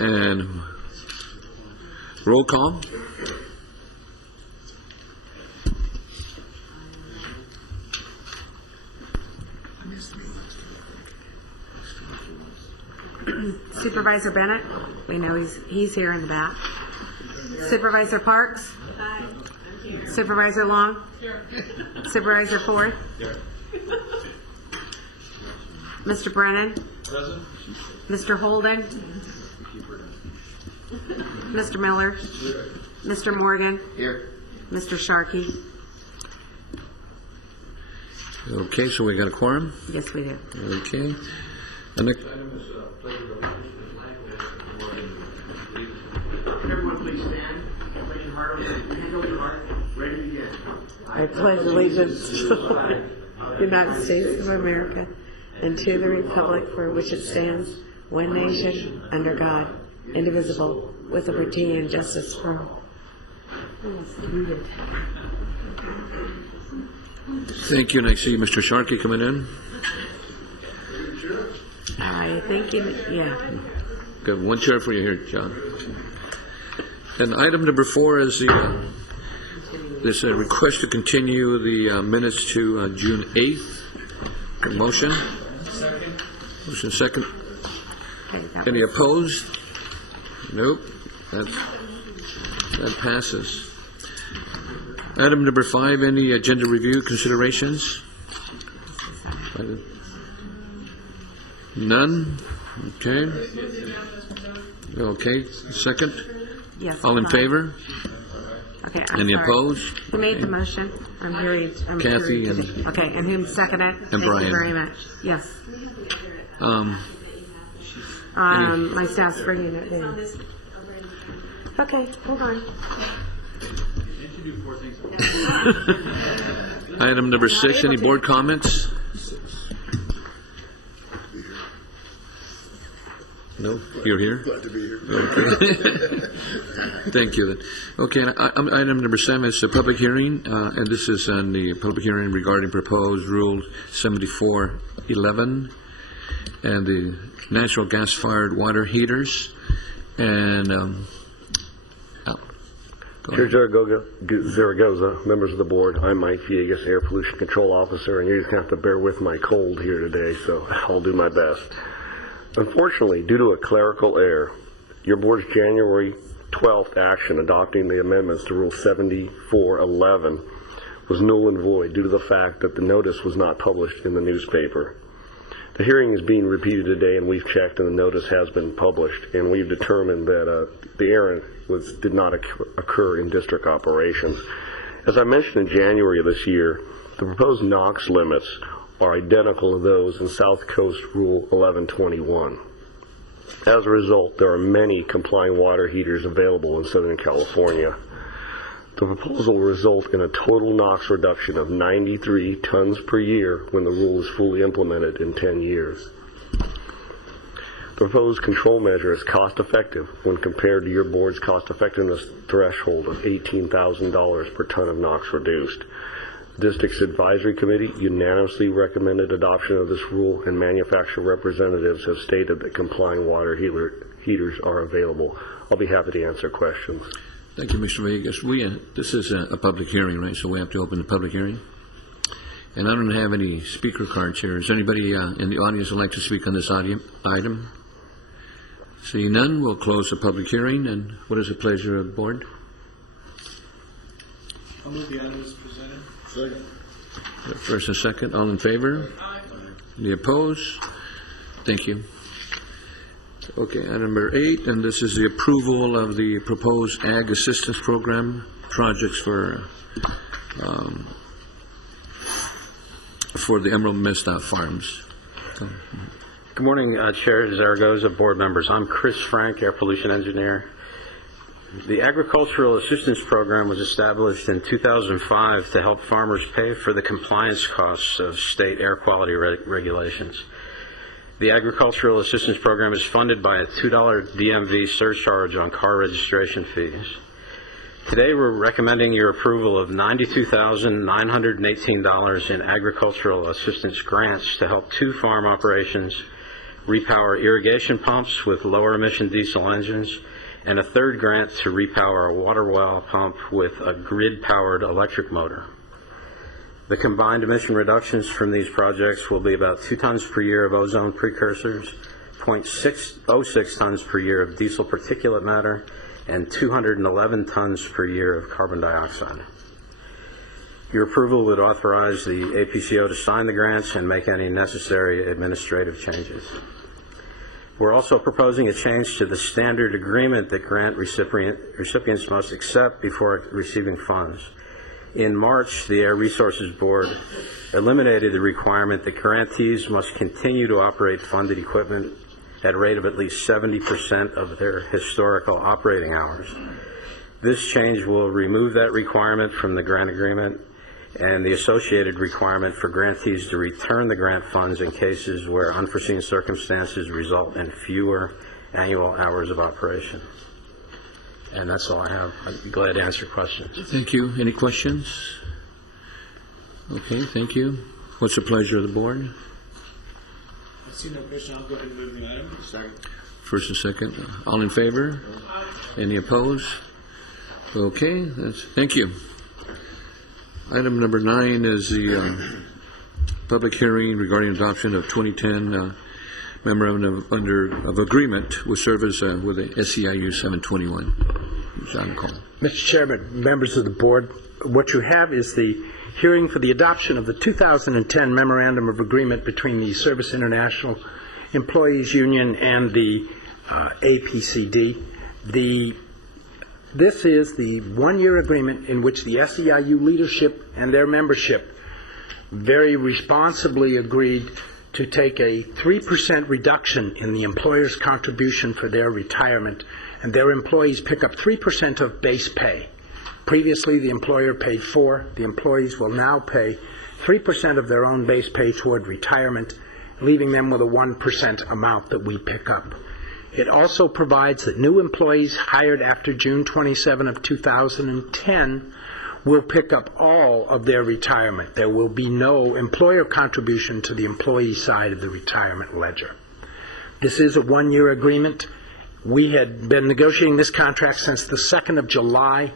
And roll call. Supervisor Bennett, we know he's here in the back. Supervisor Parks? Hi. Supervisor Long? Here. Supervisor Ford? Here. Mr. Brennan? Present. Mr. Holden? Mr. Miller? Here. Mr. Morgan? Here. Mr. Sharkey? Okay, so we got a quorum? Yes, we do. Okay. And the Everyone please stand. Raise your heart. Hand over your heart. Ready to begin. I pledge allegiance to the United States of America and to the republic for which it stands, one nation, under God, indivisible, with liberty and justice for all. thank you, and I see Mr. Sharkey coming in. I think, yeah. Good. One chair for you here, John. And item number 4 is there's a request to continue the minutes to June 8th. A motion? Second. Motion second. Okay, Any opposed? Nope. That passes. Item number 5, any agenda review considerations? None? Okay. Okay. Second? yes. All in fine. favor? Okay. Any sorry. opposed? Who made the motion? I'm hearing. Kathy and- Okay, and who seconded? Thank Brian. you very much. Yes. My staff's bringing it in. Okay, hold on. Item number 6, any board comments? No? You're here? Glad to be here. Okay. Thank you. Okay, item number 7 is a public hearing, and this is on the public hearing regarding proposed Rule 7411 and the natural gas-fired water heaters. And Chair Zaragoza, members of the board, I'm Mike Villegas, Air Pollution Control Officer, and you're just going to have to bear with my cold here today, so I'll do my best. Unfortunately, due to a clerical error, your board's January 12th action adopting the amendments to Rule 7411 was null and void due to the fact that the notice was not published in the newspaper. The hearing is being repeated today, and we've checked, and the notice has been published, and we've determined that the error did not occur in district operations. As I mentioned in January of this year, the proposed NOx limits are identical to those in South Coast Rule 1121. As a result, there are many complying water heaters available in Southern California. The proposal will result in a total NOx reduction of 93 tons per year when the rule is fully implemented in 10 years. The proposed control measure is cost-effective when compared to your board's cost-effectiveness threshold of $18,000 per ton of NOx reduced. The district's advisory committee unanimously recommended adoption of this rule, and manufacturer representatives have stated that complying water heaters are available. I'll be happy to answer questions. thank you, Mr. Vegas. This is a public hearing, right? So we have to open the public hearing. And I don't have any speaker cards here. Is there anybody in the audience who would like to speak on this item? Seeing none, we'll close the public hearing. And what is the pleasure of the board? I'll move the item as presented. Second. First and second, all in favor? Any opposed? Thank you. Okay, item number 8, and this is the approval of the proposed Ag Assistance Program projects for the Emerald Mist farms. Good morning, Chair Zaragoza, board members. I'm Chris Frank, Air Pollution Engineer. The Agricultural Assistance Program was established in 2005 to help farmers pay for the compliance costs of state air quality regulations. The Agricultural Assistance Program is funded by a $2 DMV surcharge on car registration fees. Today we're recommending your approval of $92,918 in agricultural assistance grants to help 2 farm operations repower irrigation pumps with lower emission diesel engines, and a third grant to repower a water well pump with a grid-powered electric motor. The combined emission reductions from these projects will be about 2 tons per year of ozone precursors, 0.606 tons per year of diesel particulate matter, and 211 tons per year of carbon dioxide. Your approval would authorize the APCO to sign the grants and make any necessary administrative changes. We're also proposing a change to the standard agreement that grant recipients must accept before receiving funds. In March, the Air Resources Board eliminated the requirement that grantees must continue to operate funded equipment at a rate of at least 70% of their historical operating hours. This change will remove that requirement from the grant agreement and the associated requirement for grantees to return the grant funds in cases where unforeseen circumstances result in fewer annual hours of operation. And that's all I have. I'm glad to answer questions. Thank you. Any questions? Okay, thank you. What's the pleasure of the board? I see no question. I'll go ahead and move the item. Second. First and second. All in favor? Any opposed? Okay, thank you. Item number 9 is the public hearing regarding adoption of 2010 memorandum of agreement with service with the SEIU 721. John Cole. Mr. Chairman, members of the board, what you have is the hearing for the adoption of the 2010 Memorandum of Agreement between the Service International Employees Union and the APCD. This is the one-year agreement in which the SEIU leadership and their membership very responsibly agreed to take a 3% reduction in the employer's contribution for their retirement, and their employees pick up 3% of base pay. Previously, the employer paid 4%. The employees will now pay 3% of their own base pay toward retirement, leaving them with a 1% amount that we pick up. It also provides that new employees hired after June 27 of 2010 will pick up all of their retirement. There will be no employer contribution to the employee side of the retirement ledger. This is a one-year agreement. We had been negotiating this contract since the 2nd of July,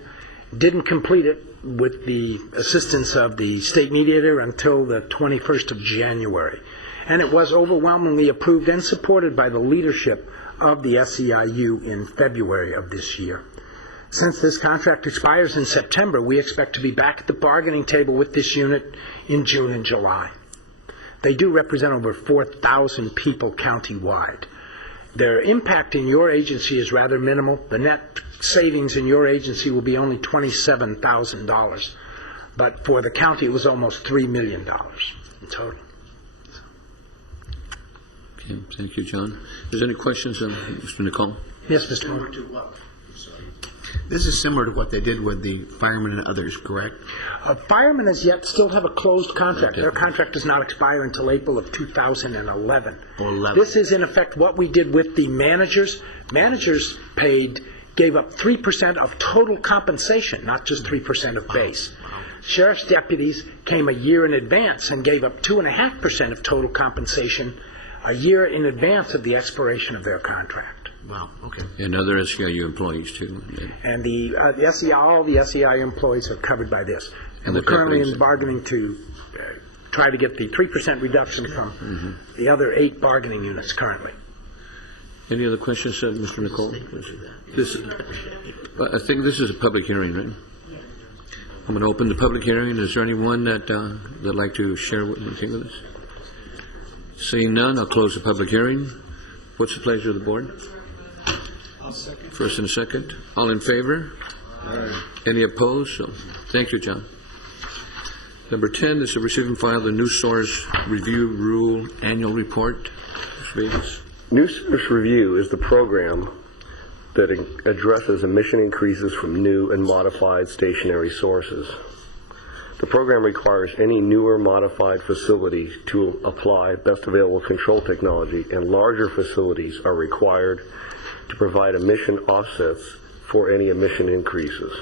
didn't complete it with the assistance of the state mediator until the 21st of January. And it was overwhelmingly approved and supported by the leadership of the SEIU in February of this year. Since this contract expires in September, we expect to be back at the bargaining table with this unit in June and July. They do represent over 4,000 people countywide. Their impact in your agency is rather minimal. The net savings in your agency will be only $27,000, but for the county it was almost $3 million in total. Okay, thank you, John. Is there any questions, Mr. Nicole? Yes, Mr. Moore. This is similar to what they did with the firemen and others, correct? Firemen as yet still have a closed contract. Their contract does not expire until April of 2011. This is in effect what we did with the managers. Managers gave up 3% of total compensation, not just 3% of base. Sheriff's deputies came a year in advance and gave up 2.5% of total compensation a year in advance of the expiration of their contract. Wow, okay. And other SEIU employees, too. And all the SEI employees are covered by this. And we're currently in bargaining to try to get the 3% reduction from the other 8 bargaining units currently. Any other questions, Mr. Nicole? I think this is a public hearing, right? I'm going to open the public hearing. Is there anyone that'd like to share anything with us? Seeing none, I'll close the public hearing. What's the pleasure of the board? First and second. All in favor? Any opposed? So, thank you, John. Number 10 is to receive and file the New Source Review Rule Annual Report. Ms. Vegas. New Source Review is the program that addresses emission increases from new and modified stationary sources. The program requires any newer modified facility to apply best available control technology, and larger facilities are required to provide emission offsets for any emission increases.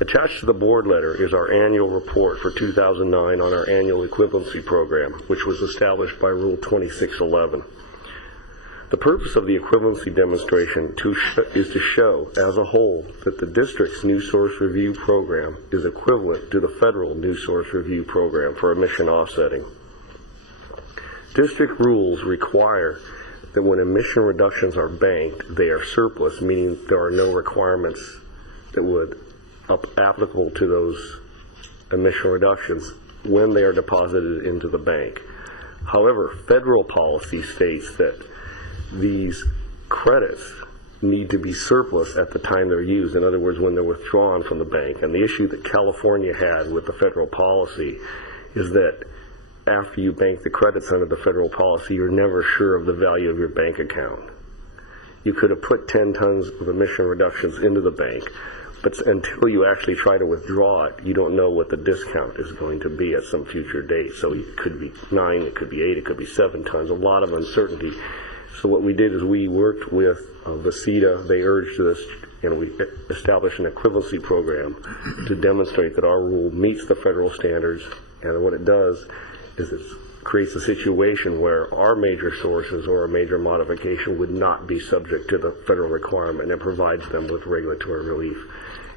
Attached to the board letter is our annual report for 2009 on our annual equivalency program, which was established by Rule 2611. The purpose of the equivalency demonstration is to show, as a whole, that the district's new source review program is equivalent to the federal new source review program for emission offsetting. District rules require that when emission reductions are banked, they are surplus, meaning there are no requirements that would applicable to those emission reductions when they are deposited into the bank. However, federal policy states that these credits need to be surplus at the time they're used. In other words, when they're withdrawn from the bank. And the issue that California had with the federal policy is that after you bank the credits under the federal policy, you're never sure of the value of your bank account. You could have put 10 tons of emission reductions into the bank, but until you actually try to withdraw it, you don't know what the discount is going to be at some future date. So it could be 9, it could be 8, it could be 7 tons, a lot of uncertainty. So what we did is we worked with VACITA. They urged us, and we established an equivalency program to demonstrate that our rule meets the federal standards. And what it does is it creates a situation where our major sources or a major modification would not be subject to the federal requirement, and provides them with regulatory relief.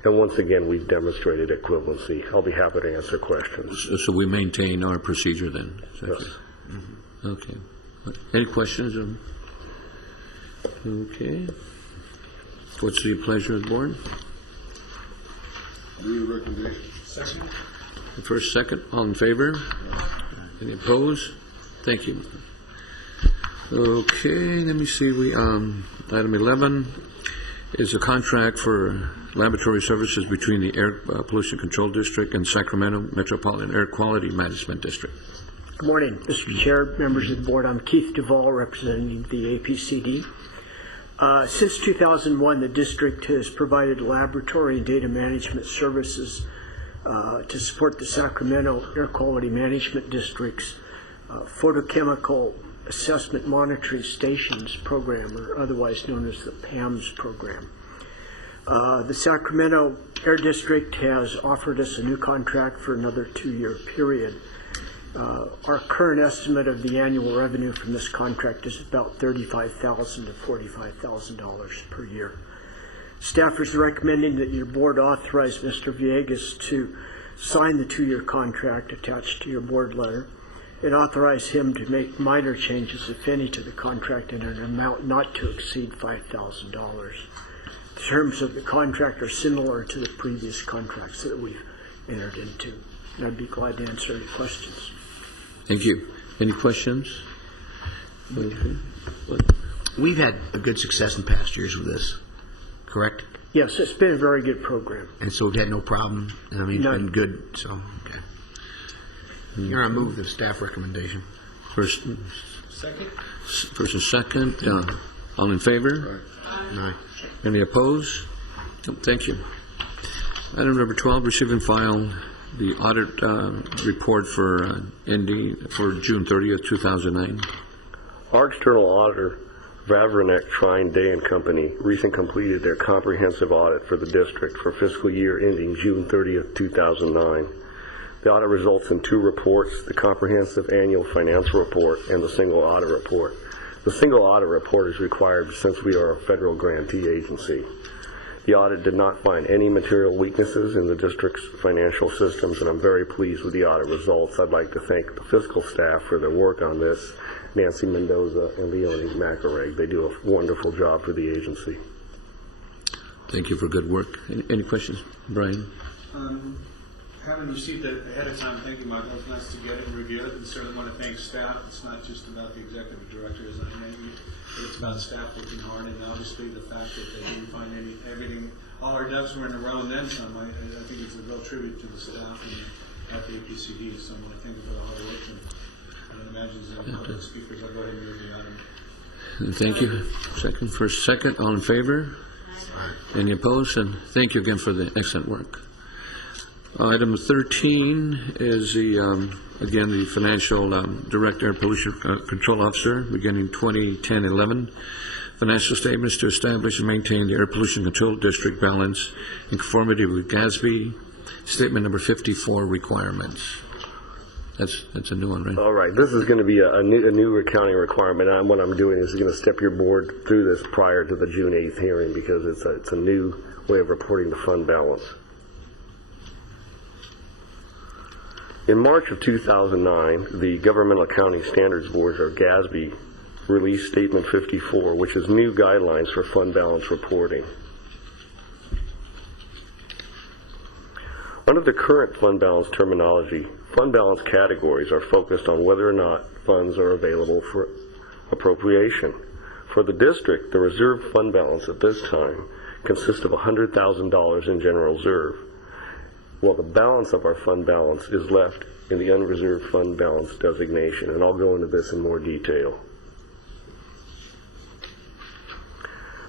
And once again, we've demonstrated equivalency. I'll be happy to answer questions. So we maintain our procedure then? Yes. Okay. Any questions? Okay. What's the pleasure of the board? Move recommendation. Second. First, second, all in favor? Any opposed? Thank you. Okay, let me see. Item 11 is a contract for laboratory services between the Air Pollution Control District and Sacramento Metropolitan Air Quality Management District. Good morning, Mr. Chair, members of the board. I'm Keith Duvall, representing the APCD. Since 2001, the district has provided laboratory and data management services to support the Sacramento Air Quality Management District's Photochemical Assessment Monitoring Stations program, or otherwise known as the PAMS program. The Sacramento Air District has offered us a new contract for another 2-year period. Our current estimate of the annual revenue from this contract is about $35,000 to $45,000 per year. Staff is recommending that your board authorize Mr. Villegas to sign the 2-year contract attached to your board letter, and authorize him to make minor changes, if any, to the contract in an amount not to exceed $5,000. The terms of the contract are similar to the previous contracts that we've entered into. And I'd be glad to answer any questions. Thank you. Any questions? Okay. We've had a good success in past years with this, correct? Yes, it's been a very good program. And so we've had no problem. I mean, it's None. been good. So, okay. Here I move the staff recommendation. First Second. and second, all in favor? Aye. Any opposed? No, thank you. Item number 12, receive and file the audit report for ending for June 30th, 2009. Our external auditor, Vavrenek Trine Day and Company, recently completed their comprehensive audit for the district for fiscal year ending June 30th, 2009. The audit results in 2 reports, the comprehensive annual financial report and the single audit report. The single audit report is required since we are a federal grantee agency. The audit did not find any material weaknesses in the district's financial systems, and I'm very pleased with the audit results. I'd like to thank the fiscal staff for their work on this, Nancy Mendoza and Leonie McElraig. They do a wonderful job for the agency. Thank you for good work. Any questions, Brian? Having received it ahead of time, thank you, Michael. It's nice to get it and review it, and certainly want to thank staff. It's not just about the executive director, as I mentioned, but it's about staff working hard, and obviously the fact that they didn't find everything, all our ducks were in a row and then some. I think it's a real tribute to the staff and at the APCD, so I want to thank you for the hard work. And I imagine some other speakers, I'll go ahead and move the item. Thank you. Second, all in favor? Any opposed? And thank you again for the excellent work. Item 13 is again the financial director, pollution control officer, beginning 2010-11. Financial statements to establish and maintain the air pollution control district balance in conformity with GASB statement number 54 requirements. That's a new one, right? All right, this is going to be a new accounting requirement. What I'm doing is going to step your board through this prior to the June 8th hearing because it's a new way of reporting the fund balance. In March of 2009, the Governmental Accounting Standards Board, or GASB, released Statement 54, which is new guidelines for fund balance reporting. Under the current fund balance terminology, fund balance categories are focused on whether or not funds are available for appropriation. For the district, the reserve fund balance at this time consists of $100,000 in general reserve, while the balance of our fund balance is left in the unreserved fund balance designation, and I'll go into this in more detail.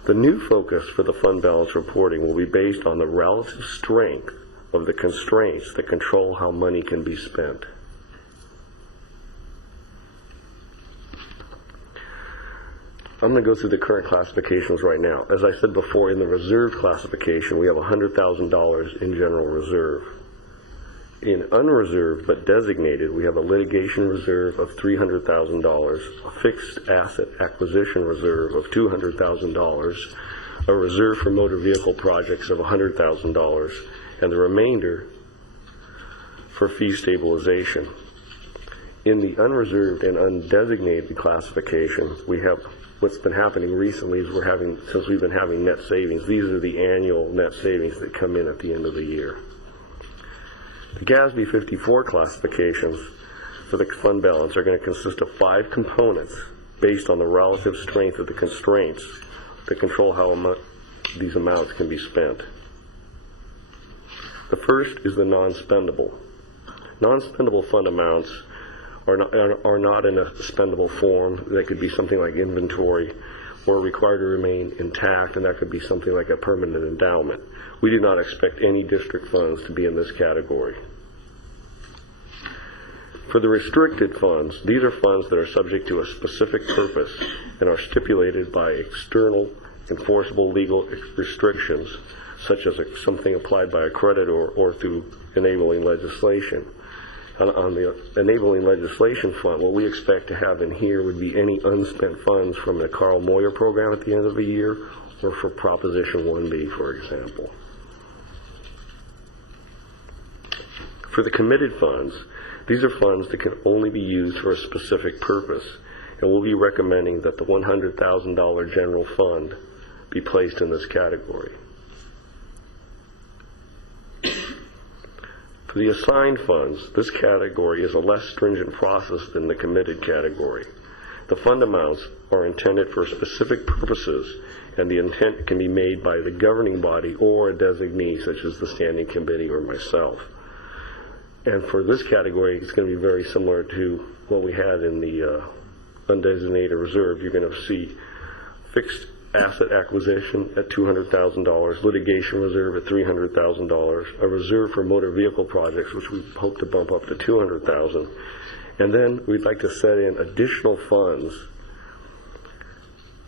The new focus for the fund balance reporting will be based on the relative strength of the constraints that control how money can be spent. I'm going to go through the current classifications right now. As I said before, in the reserve classification, we have $100,000 in general reserve. In unreserved but designated, we have a litigation reserve of $300,000, a fixed asset acquisition reserve of $200,000, a reserve for motor vehicle projects of $100,000, and the remainder for fee stabilization. In the unreserved and undesignated classification, we have what's been happening recently is since we've been having net savings, these are the annual net savings that come in at the end of the year. The GASB 54 classifications for the fund balance are going to consist of 5 components based on the relative strength of the constraints that control how these amounts can be spent. The first is the non-spendable. Non-spendable fund amounts are not in a spendable form. They could be something like inventory or required to remain intact, and that could be something like a permanent endowment. We do not expect any district funds to be in this category. For the restricted funds, these are funds that are subject to a specific purpose and are stipulated by external enforceable legal restrictions, such as something applied by a creditor or through enabling legislation. On the enabling legislation fund, what we expect to have in here would be any unspent funds from the Carl Moyer program at the end of the year, or for Proposition 1B, for example. For the committed funds, these are funds that can only be used for a specific purpose, and we'll be recommending that the $100,000 general fund be placed in this category. For the assigned funds, this category is a less stringent process than the committed category. The fund amounts are intended for specific purposes, and the intent can be made by the governing body or a designee, such as the standing committee or myself. And for this category, it's going to be very similar to what we had in the undesignated reserve. You're going to see fixed asset acquisition at $200,000, litigation reserve at $300,000, a reserve for motor vehicle projects, which we hope to bump up to $200,000, and then we'd like to set in additional funds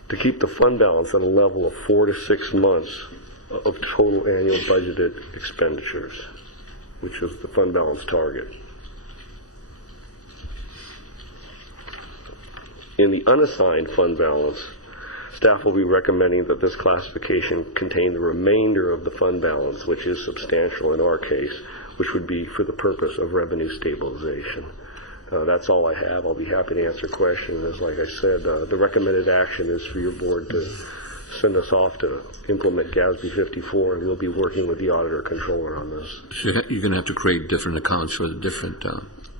to keep the fund balance at a level of 4 to 6 months of total annual budgeted expenditures, which is the fund balance target. In the unassigned fund balance, staff will be recommending that this classification contain the remainder of the fund balance, which is substantial in our case, which would be for the purpose of revenue stabilization. That's all I have. I'll be happy to answer questions. As like I said, the recommended action is for your board to send us off to implement GASB 54, and we'll be working with the auditor controller on this. So you're going to have to create different accounts for the different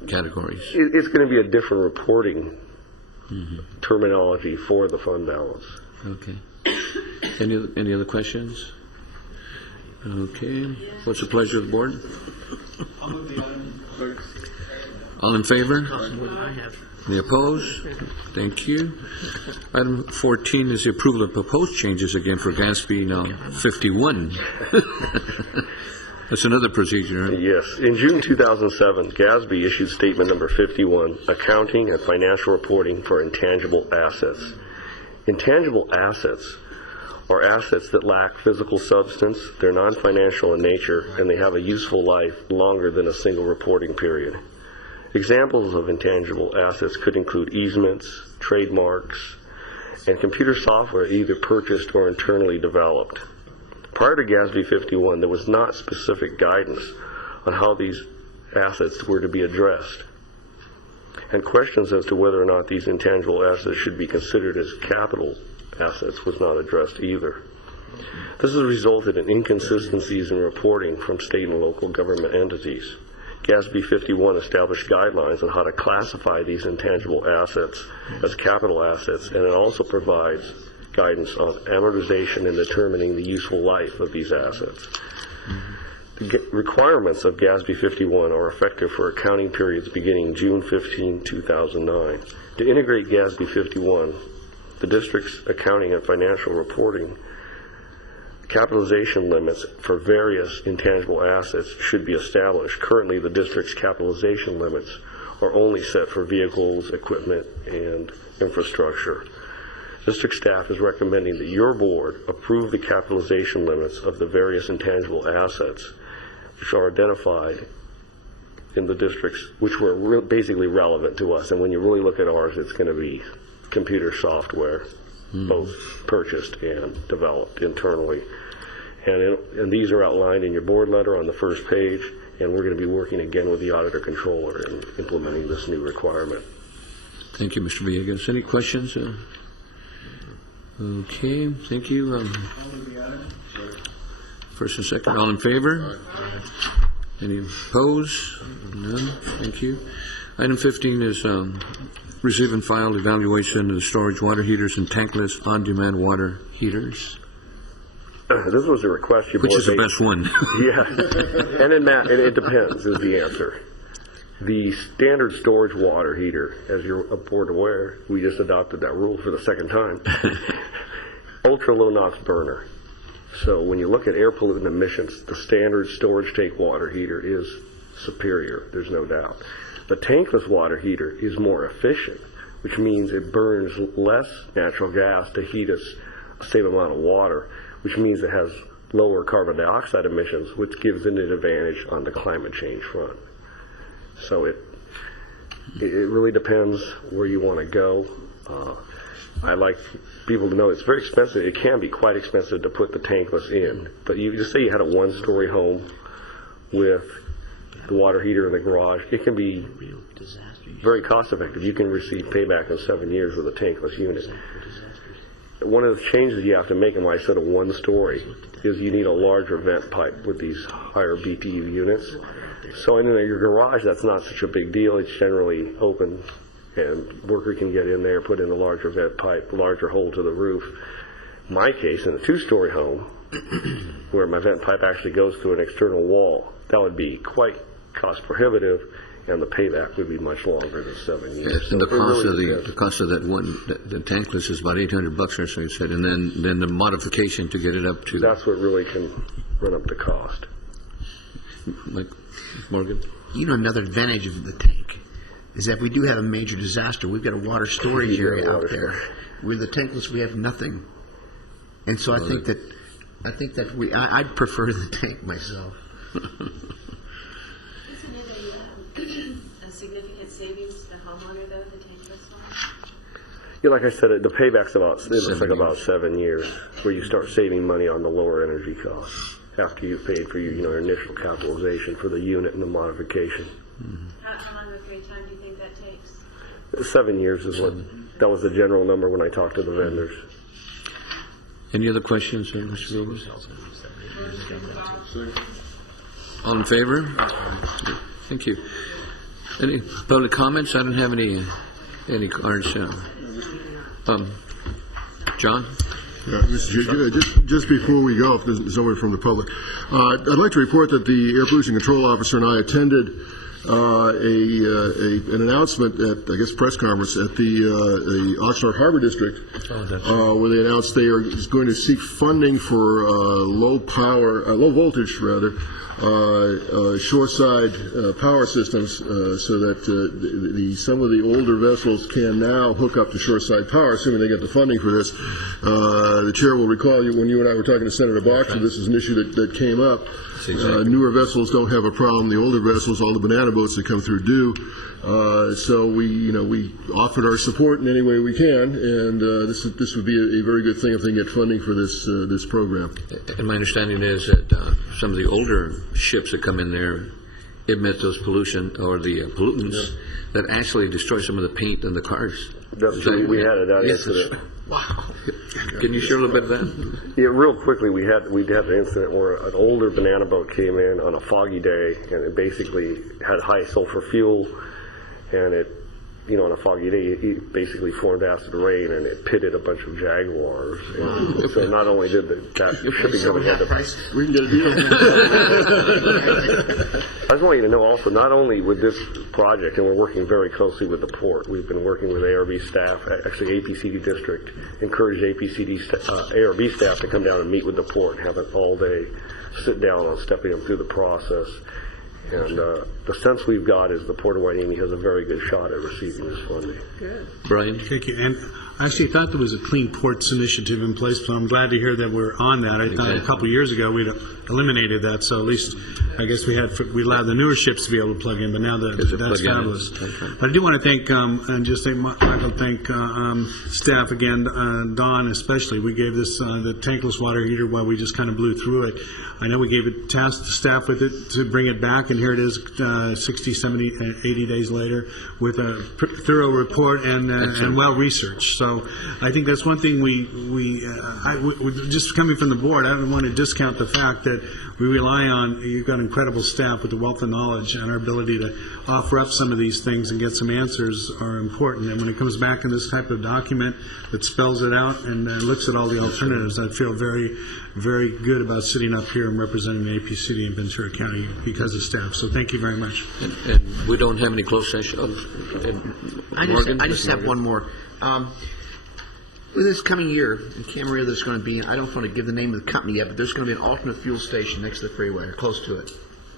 categories. It's going to be a different reporting terminology for the fund balance. Okay. Any other questions? Okay. What's the pleasure of the board? I'll move the item, clerk. All in favor? Any opposed? Thank you. Item 14 is the approval of proposed changes again for GASB 51. That's another procedure, right? Yes. In June 2007, GASB issued statement number 51, Accounting and Financial Reporting for Intangible Assets. Intangible assets are assets that lack physical substance, they're non-financial in nature, and they have a useful life longer than a single reporting period. Examples of intangible assets could include easements, trademarks, and computer software either purchased or internally developed. Prior to GASB 51, there was not specific guidance on how these assets were to be addressed, and questions as to whether or not these intangible assets should be considered as capital assets was not addressed either. This has resulted in inconsistencies in reporting from state and local government entities. GASB 51 established guidelines on how to classify these intangible assets as capital assets, and it also provides guidance on amortization and determining the useful life of these assets. The requirements of GASB 51 are effective for accounting periods beginning June 15, 2009. To integrate GASB 51, the district's accounting and financial reporting capitalization limits for various intangible assets should be established. Currently, the district's capitalization limits are only set for vehicles, equipment, and infrastructure. District staff is recommending that your board approve the capitalization limits of the various intangible assets which are identified in the districts, which were basically relevant to us. And when you really look at ours, it's going to be computer software, both purchased and developed internally. And these are outlined in your board letter on the first page, and we're going to be working again with the auditor controller in implementing this new requirement. Thank you, Mr. Villegas. Any questions? Okay, thank you. First and second, all in favor? Any opposed? None. Thank you. Item 15 is receive and file evaluation of the storage water heaters and tankless on-demand water heaters. This was a request you Which is the best one? Yeah, and it depends is the answer. The standard storage water heater, as you're board aware, we just adopted that rule for the second time. Ultra low NOx burner. So when you look at air pollutant emissions, the standard storage tank water heater is superior. There's no doubt. The tankless water heater is more efficient, which means it burns less natural gas to heat the same amount of water, which means it has lower carbon dioxide emissions, which gives it an advantage on the climate change front. So it really depends where you want to go. I like people to know it's very expensive. It can be quite expensive to put the tankless in. But you just say you had a one-story home with the water heater in the garage. It can be very cost-effective. You can receive payback in 7 years with a tankless unit. One of the changes you have to make in why I said a one-story is you need a larger vent pipe with these higher BTU units. So in your garage, that's not such a big deal. It's generally open, and worker can get in there, put in a larger vent pipe, larger hole to the roof. In my case, in a two-story home, where my vent pipe actually goes through an external wall, that would be quite cost-prohibitive, and the payback would be much longer than 7 years. Yes, and the cost of that one, the tankless is about $800 or so, you said, and then the modification to get it up to. That's what really can run up the cost. Like Morgan? You know, another advantage of the tank is that if we do have a major disaster, we've got a water storage area out there. With the tankless, we have nothing. And so I think that I'd prefer the tank myself. Isn't it a significant savings to the homeowner, though, the tankless one? Yeah, like I said, the payback's about 7 years, where you start saving money on the lower energy costs after you've paid for your initial capitalization for the unit and the modification. How long of a period of time do you think that takes? 7 years is that was the general number when I talked to the vendors. Any other questions, Mr. Williams? All in favor? Thank you. Any public comments? I don't have any cards. John? Just before we go, if there's nobody from the public, I'd like to report that the Air Pollution Control Officer and I attended an announcement at, I guess, press conference at the Oxnard Harbor District, where they announced they are going to seek funding for low voltage shoreside power systems, so that some of the older vessels can now hook up to shoreside power, assuming they get the funding for this. The chair will recall when you and I were talking to Senator Boxer, this is an issue that came up. Newer vessels don't have a problem. The older vessels, all the banana boats that come through do. So we offered our support in any way we can, and this would be a very good thing if they can get funding for this program. And my understanding is that some of the older ships that come in there emit those pollution or the pollutants that actually destroy some of the paint in the cars. That's true. We had that incident. Wow. Can you share a little bit of that? Yeah, real quickly, we had the incident where an older banana boat came in on a foggy day, and it basically had high sulfur fuel, and it, on a foggy day, it basically formed acid rain, and it pitted a bunch of Jaguars. And so not only did that shipping company had to... We can get a deal. I just want you to know also, not only with this project, and we're working very closely with the port, we've been working with ARB staff, actually APCD district, encouraged ARB staff to come down and meet with the port, have an all-day sit down on stepping them through the process. And the sense we've got is the Port of Hueneme has a very good shot at receiving this funding. Good. Brian? Thank you. And I actually thought there was a Clean Ports initiative in place, but I'm glad to hear that we're on that. I thought a couple of years ago we'd eliminated that, so at least I guess we allowed the newer ships to be able to plug in, but now that's fabulous. But I do want to thank, and just thank Michael, thank staff again, Don especially. We gave this, the tankless water heater while we just kind of blew through it. I know we gave a task to staff with it to bring it back, and here it is 60, 70, 80 days later with a thorough report and well-researched. So I think that's one thing we just coming from the board, I don't want to discount the fact that we rely on, you've got incredible staff with the wealth of knowledge, and our ability to offer up some of these things and get some answers are important. And when it comes back in this type of document that spells it out and looks at all the alternatives, I feel very, very good about sitting up here and representing the APCD in Ventura County because of staff. So thank you very much. And we don't have any closed session. I just have one more. With this coming year in Camarillo, there's going to be, I don't want to give the name of the company yet, but there's going to be an alternate fuel station next to the freeway, or close to it,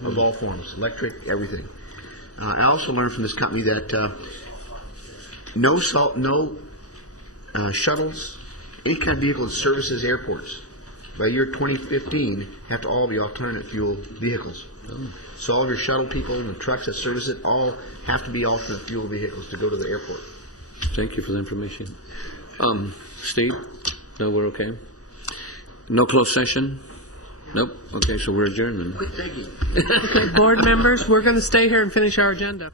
of all forms, electric, everything. I also learned from this company that no shuttles, any kind of vehicle that services airports, by year 2015, have to all be alternate fuel vehicles. So all of your shuttle people and the trucks that service it all have to be alternate fuel vehicles to go to the airport. Thank you for the information. Steve? No, we're okay? No closed session? Nope. Okay, so we're adjourned then. Quit begging. Okay, board members, we're going to stay here and finish our agenda.